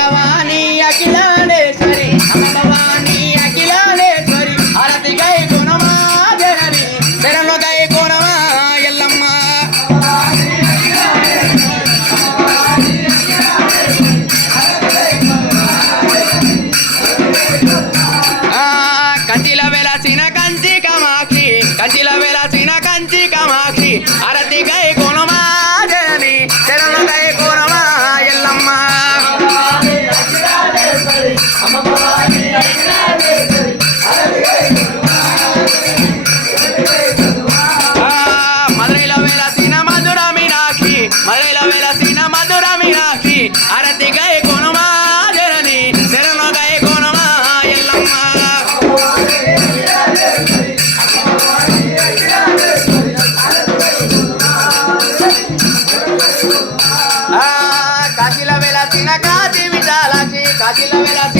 భవానీ అఖిలాండేశ్వరి అమ్మ భవానీ అఖిలాండేశ్వరి హారతి గై గుణమా జనని శరణు గై గుణమా ఎల్లమ్మ కంచిల వెలసిన కంచి కామాక్షి కంచిల వెలసిన కంచి కామాక్షి హారతి గై గుణమా జనని శరణు గై గుణమా ఎల్లమ్మ మధురైలో వెలసిన మధుర మీనాక్షి మధురైలో వెలసిన మధుర మీనాక్షి హారతి గై గుణమా జనని శరణు గై గుణమా ఎల్లమ్మ కాశీల వెలసిన కాశీ విశాలాక్షి కాశీల వెలసిన